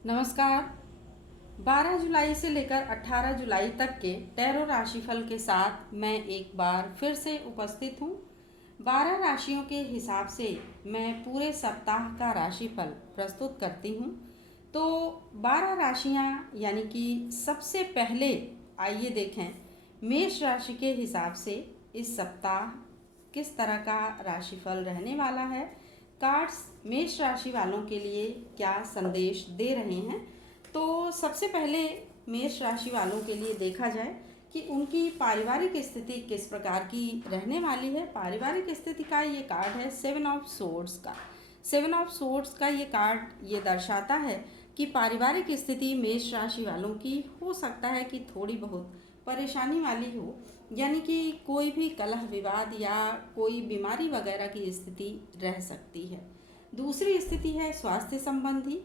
नमस्कार। 12 जुलाई से लेकर 18 जुलाई तक के टैरो राशिफल के साथ मैं एक बार फिर से उपस्थित हूँ। 12 राशियों के हिसाब से मैं पूरे सप्ताह का राशिफल प्रस्तुत करती हूँ। तो 12 राशियाँ यानी कि सबसे पहले आइए देखें मेष राशि के हिसाब से इस सप्ताह किस तरह का राशिफल रहने वाला है। कार्ड्स मेष राशि वालों के लिए क्या संदेश दे रहे हैं। तो सबसे पहले मेष राशि वालों के लिए देखा जाए कि उनकी पारिवारिक स्थिति किस प्रकार की रहने वाली है। पारिवारिक स्थिति का ये कार्ड है 7 ऑफ सोर्ड्स का। 7 ऑफ सोर्ड्स का ये कार्ड ये दर्शाता है कि पारिवारिक स्थिति मेष राशि वालों की हो सकता है कि थोड़ी बहुत परेशानी वाली हो, यानी कि कोई भी कलह विवाद या कोई बीमारी वगैरह की स्थिति रह सकती है। दूसरी स्थिति है स्वास्थ्य संबंधी।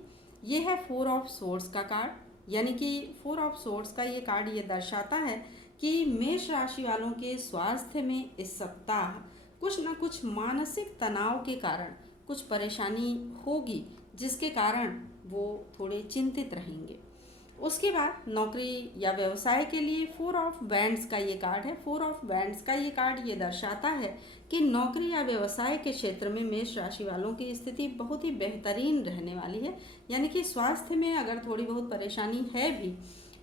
ये है 4 ऑफ सोर्ड्स का कार्ड, यानी कि 4 ऑफ सोर्ड्स का ये कार्ड ये दर्शाता है कि मेष राशि वालों के स्वास्थ्य में इस सप्ताह कुछ न कुछ मानसिक तनाव के कारण कुछ परेशानी होगी, जिसके कारण वो थोड़े चिंतित रहेंगे। उसके बाद नौकरी या व्यवसाय के लिए 4 ऑफ बैंड्स का ये कार्ड है। 4 ऑफ बैंड्स का ये कार्ड ये दर्शाता है कि नौकरी या व्यवसाय के क्षेत्र में मेष राशि वालों की स्थिति बहुत ही बेहतरीन रहने वाली है। यानी कि स्वास्थ्य में अगर थोड़ी बहुत परेशानी है भी,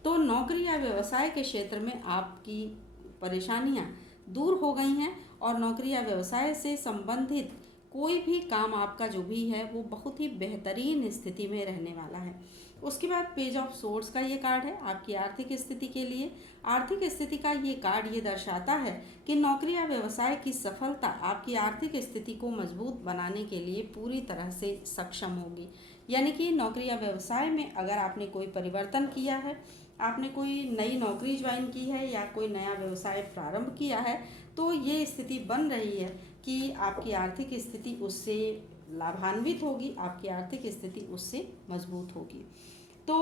तो नौकरी या व्यवसाय के क्षेत्र में आपकी परेशानियां दूर हो गई हैं और नौकरी या व्यवसाय से संबंधित कोई भी काम आपका जो भी है वो बहुत ही बेहतरीन स्थिति में रहने वाला है। उसके बाद पेज ऑफ सोर्ड्स का ये कार्ड है आपकी आर्थिक स्थिति के लिए। आर्थिक स्थिति का ये कार्ड ये दर्शाता है कि नौकरी या व्यवसाय की सफलता आपकी आर्थिक स्थिति को मजबूत बनाने के लिए पूरी तरह से सक्षम होगी। यानी कि नौकरी या व्यवसाय में अगर आपने कोई परिवर्तन किया है, आपने कोई नई नौकरी ज्वाइन की है या कोई नया व्यवसाय प्रारंभ किया है, तो ये स्थिति बन रही है कि आपकी आर्थिक स्थिति उससे लाभान्वित होगी, आपकी आर्थिक स्थिति उससे मजबूत होगी। तो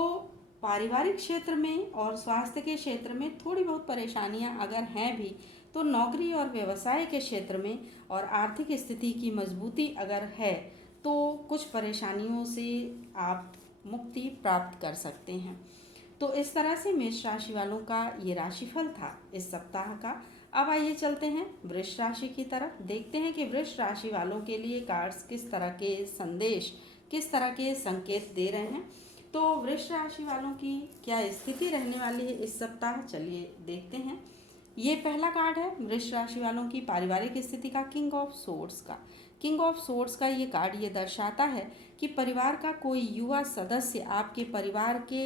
पारिवारिक क्षेत्र में और स्वास्थ्य के क्षेत्र में थोड़ी बहुत परेशानियां अगर हैं भी, तो नौकरी और व्यवसाय के क्षेत्र में और आर्थिक स्थिति की मजबूती अगर है तो कुछ परेशानियों से आप मुक्ति प्राप्त कर सकते हैं। तो इस तरह से मेष राशि वालों का ये राशिफल था इस सप्ताह का। अब आइए चलते हैं वृष राशि की तरफ, देखते हैं कि वृष राशि वालों के लिए कार्ड्स किस तरह के संदेश, किस तरह के संकेत दे रहे हैं। तो वृष राशि वालों की क्या स्थिति रहने वाली है इस सप्ताह, चलिए देखते हैं। ये पहला कार्ड है वृष राशि वालों की पारिवारिक स्थिति का, किंग ऑफ सोर्ड्स का। किंग ऑफ सोर्ड्स का ये कार्ड ये दर्शाता है कि परिवार का कोई युवा सदस्य आपके परिवार के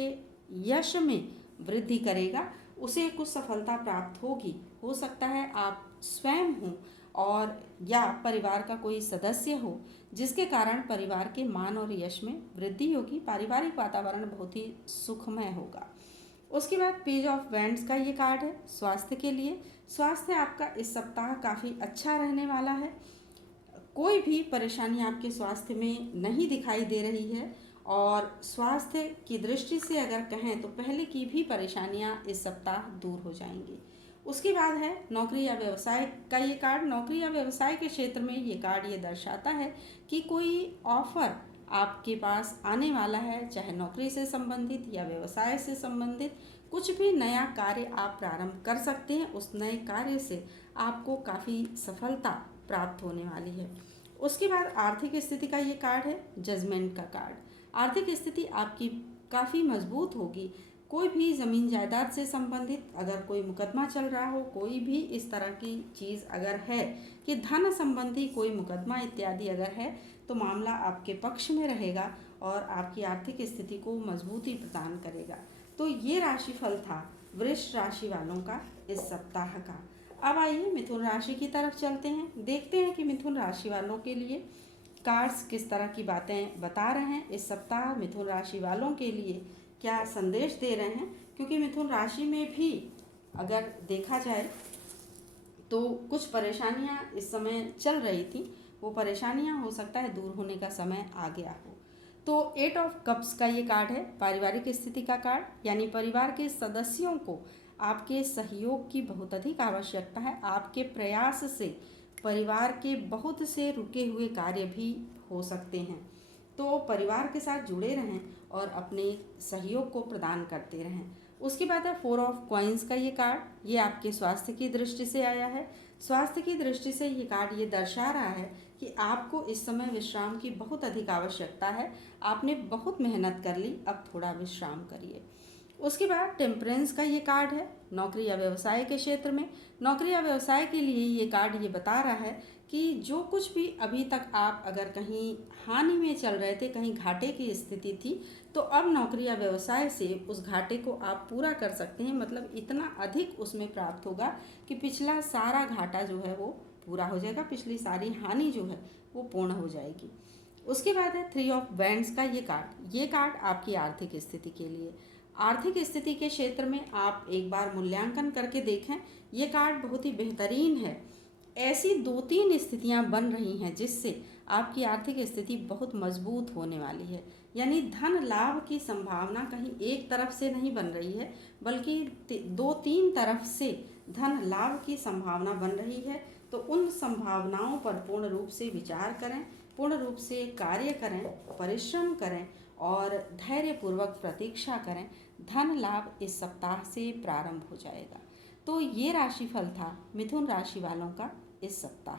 यश में वृद्धि करेगा, उसे कुछ सफलता प्राप्त होगी। हो सकता है आप स्वयं हो और या परिवार का कोई सदस्य हो, जिसके कारण परिवार के मान और यश में वृद्धि होगी। पारिवारिक वातावरण बहुत ही सुखमय होगा। उसके बाद पेज ऑफ वैंड्स का ये कार्ड है स्वास्थ्य के लिए। स्वास्थ्य आपका इस सप्ताह काफ़ी अच्छा रहने वाला है। कोई भी परेशानी आपके स्वास्थ्य में नहीं दिखाई दे रही है और स्वास्थ्य की दृष्टि से अगर कहें तो पहले की भी परेशानियां इस सप्ताह दूर हो जाएंगी। उसके बाद है नौकरी या व्यवसाय का ये कार्ड। नौकरी या व्यवसाय के क्षेत्र में ये कार्ड ये दर्शाता है कि कोई ऑफर आपके पास आने वाला है, चाहे नौकरी से संबंधित या व्यवसाय से संबंधित कुछ भी नया कार्य आप प्रारंभ कर सकते हैं। उस नए कार्य से आपको काफ़ी सफलता प्राप्त होने वाली है। उसके बाद आर्थिक स्थिति का ये कार्ड है जजमेंट का कार्ड। आर्थिक स्थिति आपकी काफ़ी मजबूत होगी। कोई भी ज़मीन जायदाद से संबंधित अगर कोई मुकदमा चल रहा हो, कोई भी इस तरह की चीज़ अगर है कि धन संबंधी कोई मुकदमा इत्यादि अगर है, तो मामला आपके पक्ष में रहेगा और आपकी आर्थिक स्थिति को मजबूती प्रदान करेगा। तो ये राशिफल था वृष राशि वालों का इस सप्ताह का। अब आइए मिथुन राशि की तरफ चलते हैं, देखते हैं कि मिथुन राशि वालों के लिए कार्ड्स किस तरह की बातें बता रहे हैं इस सप्ताह। मिथुन राशि वालों के लिए क्या संदेश दे रहे हैं, क्योंकि मिथुन राशि में भी अगर देखा जाए तो कुछ परेशानियां इस समय चल रही थी, वो परेशानियां हो सकता है दूर होने का समय आ गया हो। तो 8 ऑफ कप्स का ये कार्ड है पारिवारिक स्थिति का कार्ड, यानी परिवार के सदस्यों को आपके सहयोग की बहुत अधिक आवश्यकता है। आपके प्रयास से परिवार के बहुत से रुके हुए कार्य भी हो सकते हैं। तो परिवार के साथ जुड़े रहें और अपने सहयोग को प्रदान करते रहें। उसके बाद है 4 ऑफ कॉइन्स का ये कार्ड, ये आपके स्वास्थ्य की दृष्टि से आया है। स्वास्थ्य की दृष्टि से ये कार्ड ये दर्शा रहा है कि आपको इस समय विश्राम की बहुत अधिक आवश्यकता है। आपने बहुत मेहनत कर ली, अब थोड़ा विश्राम करिए। उसके बाद टेम्परेंस का ये कार्ड है, नौकरी या व्यवसाय के क्षेत्र में। नौकरी या व्यवसाय के लिए ये कार्ड ये बता रहा है कि जो कुछ भी अभी तक आप अगर कहीं हानि में चल रहे थे, कहीं घाटे की स्थिति थी, तो अब नौकरी या व्यवसाय से उस घाटे को आप पूरा कर सकते हैं। मतलब इतना अधिक उसमें प्राप्त होगा कि पिछला सारा घाटा जो है वो पूरा हो जाएगा, पिछली सारी हानि जो है वो पूर्ण हो जाएगी। उसके बाद है 3 ऑफ वैंड्स का ये कार्ड, ये कार्ड आपकी आर्थिक स्थिति के लिए। आर्थिक स्थिति के क्षेत्र में आप एक बार मूल्यांकन करके देखें, ये कार्ड बहुत ही बेहतरीन है। ऐसी 2-3 स्थितियां बन रही हैं जिससे आपकी आर्थिक स्थिति बहुत मजबूत होने वाली है। यानी धन लाभ की संभावना कहीं एक तरफ से नहीं बन रही है, बल्कि 2-3 तरफ से धन लाभ की संभावना बन रही है। तो उन संभावनाओं पर पूर्ण रूप से विचार करें, पूर्ण रूप से कार्य करें, परिश्रम करें और धैर्यपूर्वक प्रतीक्षा करें। धन लाभ इस सप्ताह से प्रारंभ हो जाएगा। तो ये राशिफल था मिथुन राशि वालों का इस सप्ताह।